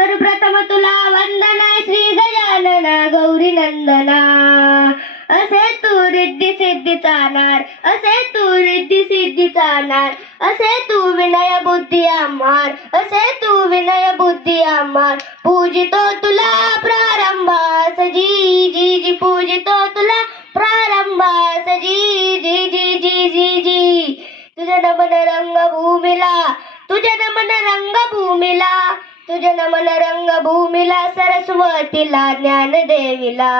करू प्रथम तुला वंदना श्री गजानना गौरी नंदना. असे तू रिद्धी सिद्धीचा नार, असे तू रिद्धी सिद्धीचा नार, असे तू विनय बुद्धी अमार, असे तू विनय बुद्धी अमार. पूजितो तुला प्रारंभास जी जी जी, पूजितो तुला प्रारंभास जी जी जी जी जी जी. तुझे नमन रंगभूमीला, तुझे नमन रंगभूमीला, तुझे नमन रंगभूमीला, सरस्वतीला ज्ञानदेवीला.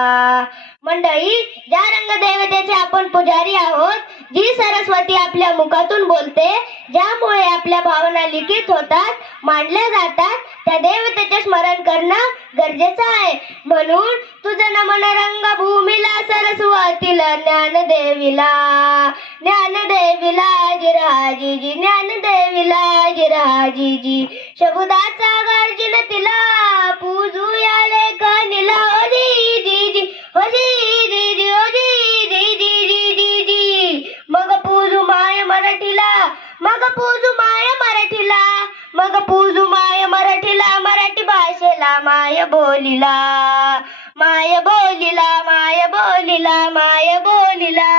मंडळी, ज्या रंगदेवतेचे आपण पुजारी आहोत, जी सरस्वती आपल्या मुखातून बोलते, ज्यामुळे आपल्या भावना लिखित होतात, मांडल्या जातात, त्या देवतेचे स्मरण करणं गरजेचं आहे. म्हणून तुझं नमन रंगभूमीला, सरस्वतीला ज्ञानदेवीला, ज्ञानदेवीला जिराजीजी, ज्ञानदेवीला जिराजीजी. शबुदाचा गर्जिन तिला, पूजूया लेखनीला, ओ जी जी जी, ओ जी जी जी, ओ जी जी जी जी जी जी. मग पूजू माय मराठीला, मग पूजू माय मराठीला, मग पूजू माय मराठीला, मराठी भाषेला माय बोलीला, माय बोलीला, माय बोलीला, माय बोलीला.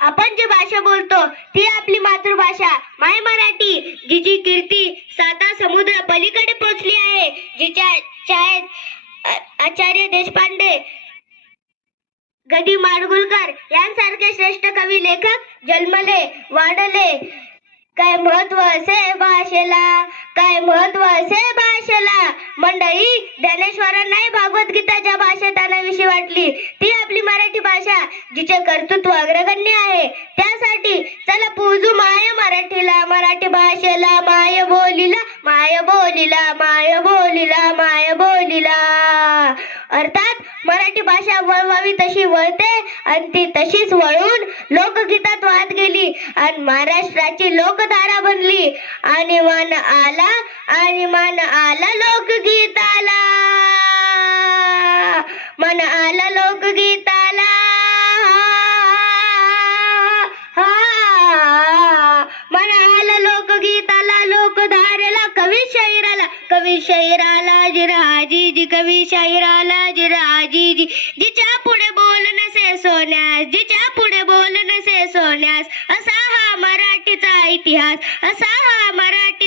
आपण जी भाषा बोलतो ती आपली मातृभाषा माय मराठी, जिची कीर्ती 7 समुद्र पलीकडे पोहोचली आहे, जिच्या छायेत आचार्य देशपांडे, गदी माडगुळकर यांसारखे श्रेष्ठ कवी लेखक जन्मले, वाढले. काय महत्व असे भाषेला, काय महत्व असे भाषेला. मंडळी, ज्ञानेश्वरांनाही भागवत गीता ज्या भाषेत त्यांनाविषयी वाटली ती आपली मराठी भाषा, जिचे कर्तृत्व अग्रगण्य आहे. त्यासाठी चला पूजू माय मराठीला, मराठी भाषेला, माय बोलीला, माय बोलीला, माय बोलीला, माय बोलीला. अर्थात मराठी भाषा वळवावी तशी वळते आणि ती तशीच वळून लोकगीतात वाहत गेली आणि महाराष्ट्राची लोकधारा बनली. आणि मान आला, आणि मान आला लोकगीताला, मन आला लोकगीताला. मन आला लोकगीताला, लोकधारेला, कवी शाहिराला, कवी शाहिराला जिराजी जी, कवी शाहिराला जिराजी जी. जिच्या पुढे बोल नसे सोन्यास, जिच्या पुढे बोल नसे सोन्यास, असा हा मराठीचा इतिहास, असा हा मराठी